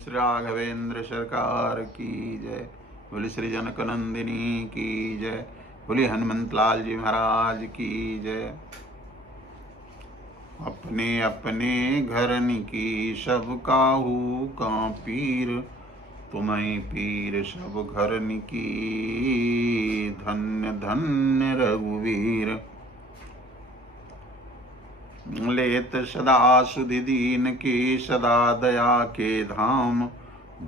श्री राघवेंद्र सरकार की जय। बोली श्री जनक नंदिनी की जय। बोली हनुमंत लाल जी महाराज की जय। अपने अपने घरन की सब काहू का पीर, तुम्हें पीर सब घरन की, धन्य धन्य रघुवीर। लेत सदा सुधि दीन के, सदा दया के धाम,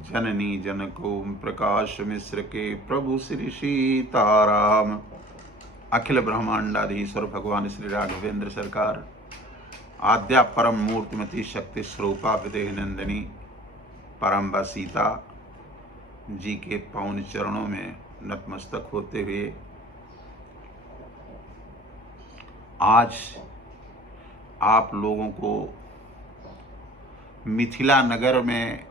जननी जनको प्रकाश मिश्र के, प्रभु श्री सीताराम। अखिल ब्रह्मांडाधीश्वर भगवान श्री राघवेंद्र सरकार, आद्या परम मूर्तिमती शक्ति स्वरूपा विदेह नंदिनी परम्बा सीता जी के पावन चरणों में नतमस्तक होते हुए आज आप लोगों को मिथिला नगर में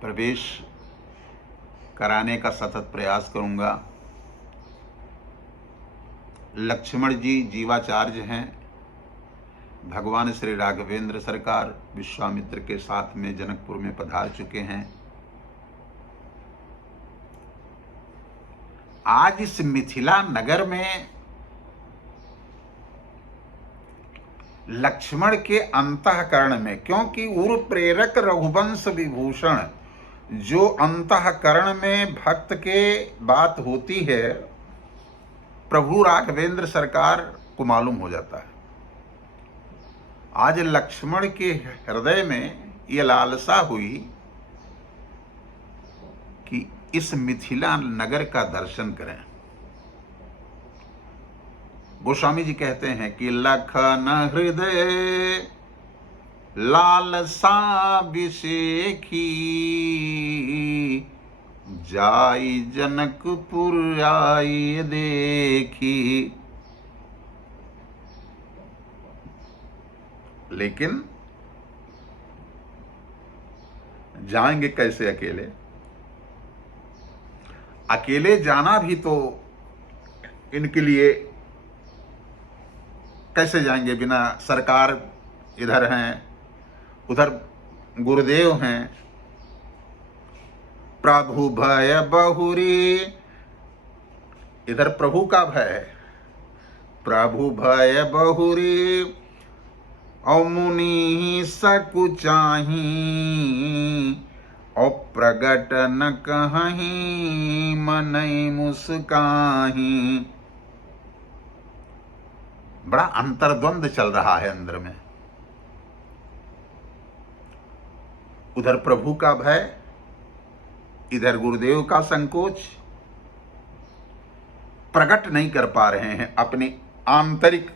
प्रवेश कराने का सतत प्रयास करूंगा। लक्ष्मण जी जीवाचार्य हैं। भगवान श्री राघवेंद्र सरकार विश्वामित्र के साथ में जनकपुर में पधार चुके हैं। आज इस मिथिला नगर में लक्ष्मण के अंतःकरण में, क्योंकि उर प्रेरक रघुवंश विभूषण, जो अंतःकरण में भक्त के बात होती है प्रभु राघवेंद्र सरकार को मालूम हो जाता है। आज लक्ष्मण के हृदय में यह लालसा हुई कि इस मिथिला नगर का दर्शन करें। गोस्वामी जी कहते हैं कि लखन हृदय लालसा विषेखी, जाई जनकपुर आई देखी। लेकिन जाएंगे कैसे अकेले? अकेले जाना भी तो इनके लिए कैसे जाएंगे? बिना सरकार इधर हैं, उधर गुरुदेव हैं। प्रभु भय बहुरी, इधर प्रभु का भय है। प्रभु भय बहुरी, औ मुनि सकुचाही, औ प्रगट न कहीं, मनई मुस्काही। बड़ा अंतर्द्वंद चल रहा है अंदर में। उधर प्रभु का भय, इधर गुरुदेव का संकोच। प्रकट नहीं कर पा रहे हैं अपनी आंतरिक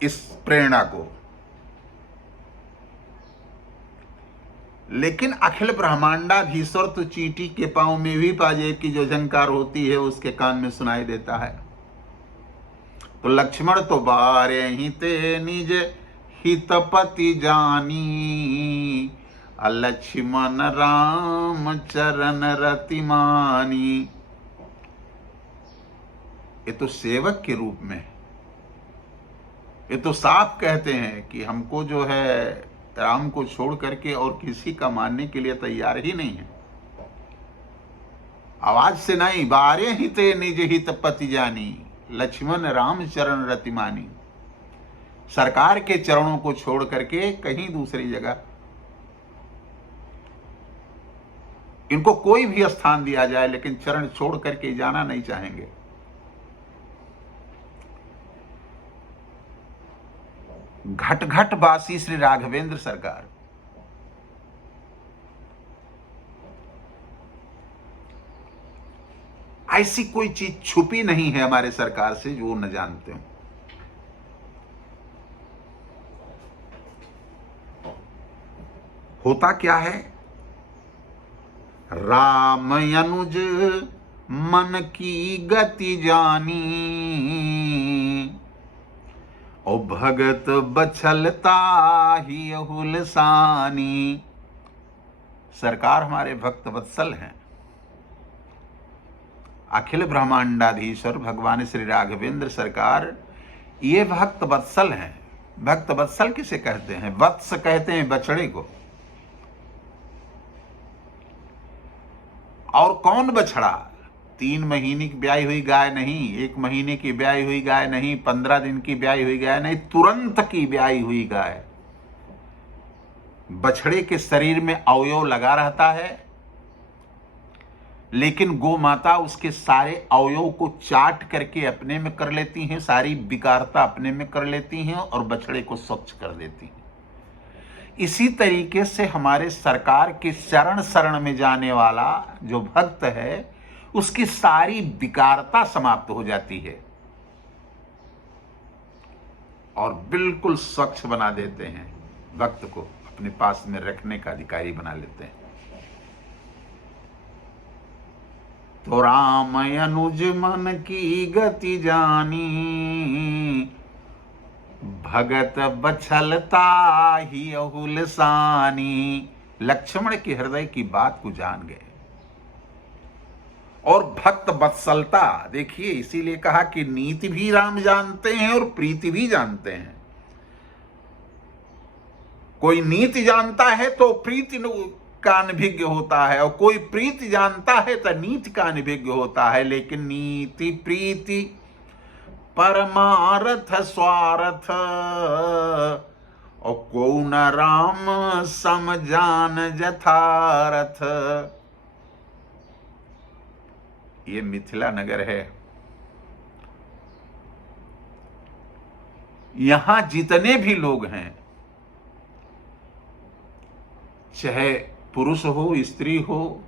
इस प्रेरणा को। लेकिन अखिल ब्रह्मांडाधीश्वर तो चींटी के पांव में भी पाजे की जो झंकार होती है उसके कान में सुनाई देता है। तो लक्ष्मण तो बारे ही ते निज हितपति जानी, लक्ष्मण राम चरण रतिमानी। ये तो सेवक के रूप में, ये तो साफ कहते हैं कि हमको जो है राम को छोड़ करके और किसी का मानने के लिए तैयार ही नहीं है। आवाज से नहीं, बारे ही ते निज हितपति जानी, लक्ष्मण राम चरण रतिमानी। सरकार के चरणों को छोड़ करके कहीं दूसरी जगह इनको कोई भी स्थान दिया जाए, लेकिन चरण छोड़ करके जाना नहीं चाहेंगे। घट घट वासी श्री राघवेंद्र सरकार, ऐसी कोई चीज छुपी नहीं है हमारे सरकार से जो वो न जानते हो। होता क्या है? राम अनुज मन की गति जानी, ओ भगत बछलता ही हुलसानी। सरकार हमारे भक्त वत्सल हैं। अखिल ब्रह्मांडाधीश्वर भगवान श्री राघवेंद्र सरकार ये भक्त वत्सल हैं। भक्त वत्सल किसे कहते हैं? वत्स कहते हैं बछड़े को। और कौन बछड़ा? 3 महीने की ब्याई हुई गाय नहीं, 1 महीने की ब्याई हुई गाय नहीं, 15 दिन की ब्याई हुई गाय नहीं, तुरंत की ब्याई हुई गाय। बछड़े के शरीर में अवयव लगा रहता है, लेकिन गौ माता उसके सारे अवयव को चाट करके अपने में कर लेती हैं, सारी विकारता अपने में कर लेती हैं और बछड़े को स्वच्छ कर देती हैं। इसी तरीके से हमारे सरकार के चरण शरण में जाने वाला जो भक्त है, उसकी सारी विकारता समाप्त हो जाती है और बिल्कुल स्वच्छ बना देते हैं। भक्त को अपने पास में रखने का अधिकारी बना लेते हैं। तो राम अनुज मन की गति जानी, भगत बछलता ही अहुलसानी। लक्ष्मण के हृदय की बात को जान गए और भक्त वत्सलता, देखिए इसीलिए कहा कि नीति भी राम जानते हैं और प्रीति भी जानते हैं। कोई नीति जानता है तो प्रीति का अनभिज्ञ होता है, और कोई प्रीति जानता है तो नीति का अनभिज्ञ होता है। लेकिन नीति प्रीति परमार्थ स्वार्थ, और को न राम सम जान जथारथ। ये मिथिला नगर है। यहां जितने भी लोग हैं, चाहे पुरुष हो, स्त्री हो,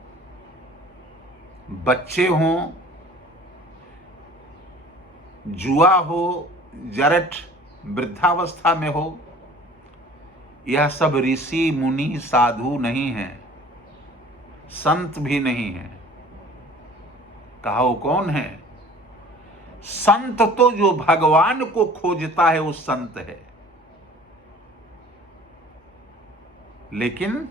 बच्चे हों, जुआ हो, जरठ वृद्धावस्था में हो, यह सब ऋषि मुनि साधु नहीं है, संत भी नहीं है। कहा वो कौन है? संत तो जो भगवान को खोजता है वो संत है। लेकिन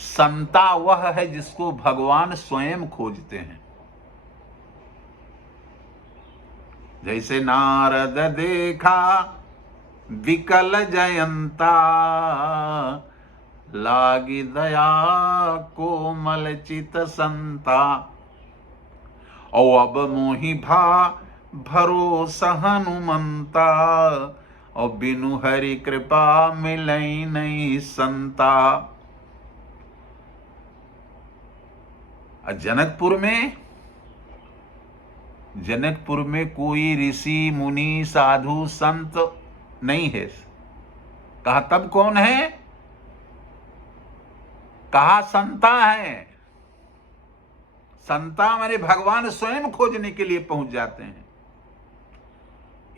संता वह है जिसको भगवान स्वयं खोजते हैं। जैसे नारद देखा विकल जयंता, लागी दया कोमल चित संता। और अब मोहि भा भरोसा हनुमंता, और बिनु हरि कृपा मिलई नहीं संता। जनकपुर में कोई ऋषि मुनि साधु संत नहीं है। कहा तब कौन है? कहा संता है। संता माने भगवान स्वयं खोजने के लिए पहुंच जाते हैं।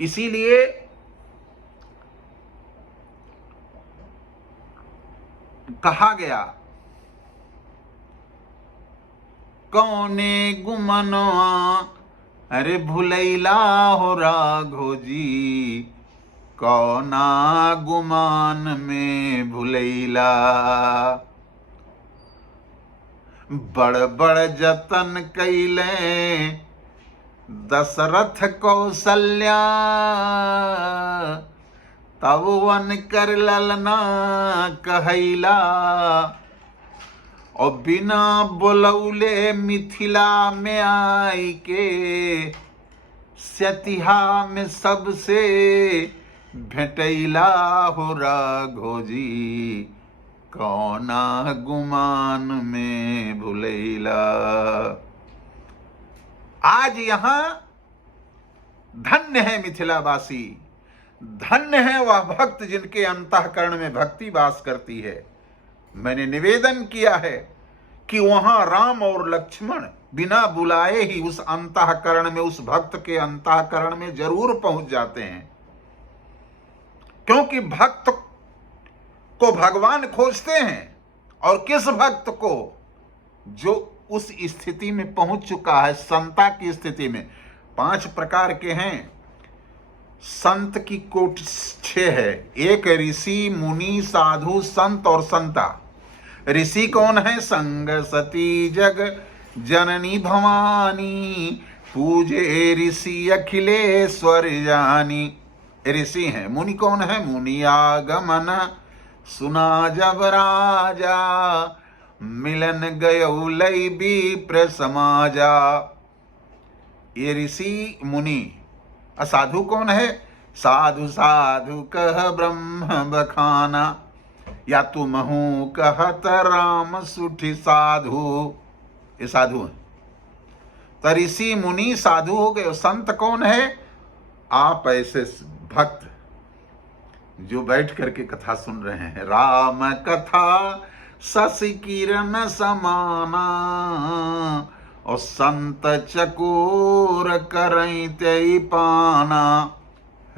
इसीलिए कहा गया, कौने गुमनवा अरे भुलैला हो राघो जी, कौना गुमान में भुलैला। बड़ बड़ जतन कैले दशरथ कौशल्या, तब वन कर ललना कहैला। और बिना बुलौले मिथिला में आई के, सतिहा में सबसे भेटैला हो राघो जी, कौना गुमान में भुलैला। आज यहां धन्य है मिथिलावासी, धन्य है वह भक्त जिनके अंतःकरण में भक्ति वास करती है। मैंने निवेदन किया है कि वहां राम और लक्ष्मण बिना बुलाए ही उस अंतःकरण में, उस भक्त के अंतःकरण में जरूर पहुंच जाते हैं। क्योंकि भक्त को भगवान खोजते हैं। और किस भक्त को? जो उस स्थिति में पहुंच चुका है, संता की स्थिति में। 5 प्रकार के हैं संत की कोट 6 है। एक ऋषि मुनि साधु संत और संता। ऋषि कौन है? संग सती जग जननी भवानी, पूजे ऋषि अखिलेश्वर जानी। ऋषि हैं। मुनि कौन है? मुनि आगमन सुना जब राजा, मिलन गयो लई विप्र समाजा। ये ऋषि मुनि। असाधु कौन है? साधु साधु कह ब्रह्म बखाना, या तुम हूं कहत राम सुठी साधु। ये साधु है। तो ऋषि मुनि साधु हो गए। संत कौन है? आप ऐसे भक्त जो बैठ करके कथा सुन रहे हैं। राम कथा शशि किरण समाना, और संत चकोर करई त्यई पाना।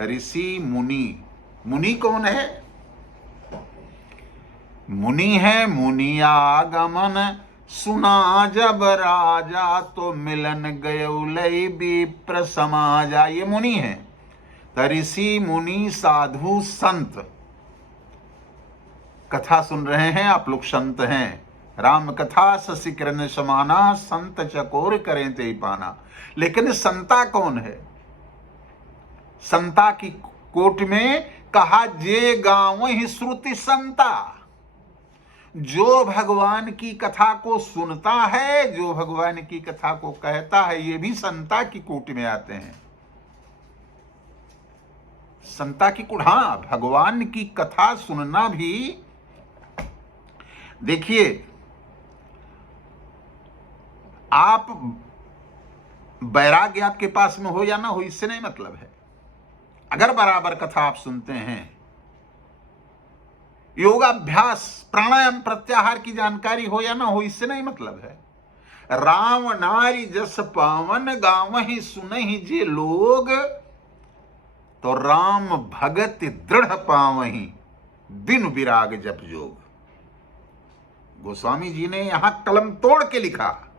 ऋषि मुनि। मुनि कौन है? मुनि है मुनि आगमन सुना जब राजा, तो मिलन गयो लई विप्र समाजा। ये मुनि है। तो ऋषि मुनि साधु संत कथा सुन रहे हैं, आप लोग संत हैं। राम कथा शशि किरण समाना, संत चकोर करें ते पाना। लेकिन संता कौन है? संता की कोट में कहा, जे गाँव ही श्रुति संता। जो भगवान की कथा को सुनता है, जो भगवान की कथा को कहता है, ये भी संता की कोटि में आते हैं। संता की कोट। हाँ, भगवान की कथा सुनना भी। देखिए, आप वैराग्य आपके पास में हो या ना हो, इससे नहीं मतलब है। अगर बराबर कथा आप सुनते हैं, योगाभ्यास प्राणायाम प्रत्याहार की जानकारी हो या ना हो, इससे नहीं मतलब है। राम नारी जस पावन गावहि सुनहि जे लोग, तो राम भगत दृढ़ पावहि बिनु विराग जप जोग। गोस्वामी जी ने यहां कलम तोड़ के लिखा।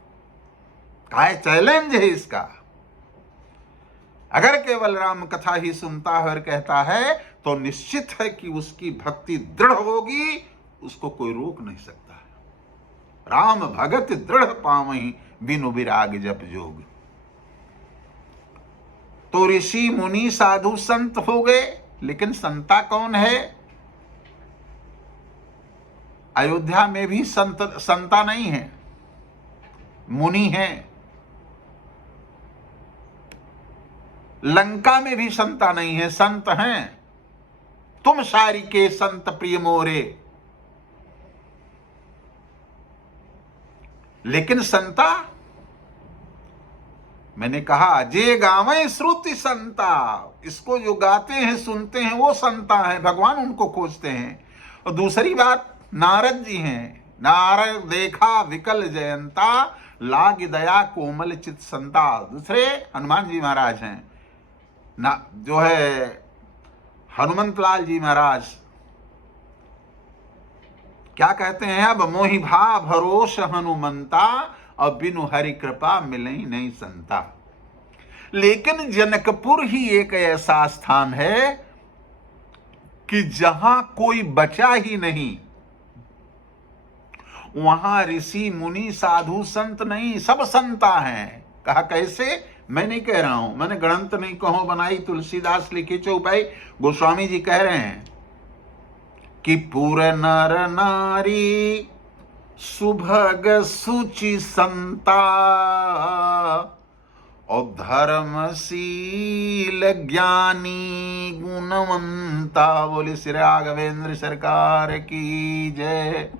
क्या चैलेंज है इसका? अगर केवल राम कथा ही सुनता है और कहता है, तो निश्चित है कि उसकी भक्ति दृढ़ होगी, उसको कोई रोक नहीं सकता है। राम भगत दृढ़ पावहि बिनु विराग जप जोग। तो ऋषि मुनि साधु संत हो गए। लेकिन संता कौन है? अयोध्या में भी संता नहीं है, मुनि है। लंका में भी संता नहीं है, संत हैं। तुम सारी के संत प्रिय मोरे। लेकिन संता, मैंने कहा, जे गावे श्रुति संता। इसको जो गाते हैं सुनते हैं वो संता है, भगवान उनको खोजते हैं। और दूसरी बात, नारद जी हैं। नारद देखा विकल जयंता, लाग दया कोमल चित संता। दूसरे हनुमान जी महाराज हैं ना, जो है हनुमंत लाल जी महाराज। क्या कहते हैं? अब मोहि भा भरोस हनुमंता, अब बिनु हरि कृपा मिलई नहीं संता। लेकिन जनकपुर ही एक ऐसा स्थान है कि जहां कोई बचा ही नहीं। वहां ऋषि मुनि साधु संत नहीं, सब संता हैं। कहा कैसे? मैं नहीं कह रहा हूं, मैंने गणंत नहीं कहो बनाई, तुलसीदास लिखी चौपाई। गोस्वामी जी कह रहे हैं कि पूरे नर नारी सुभग सुचि संता, और धर्मशील ज्ञानी गुणवंता। बोले श्री राघवेंद्र सरकार की जय।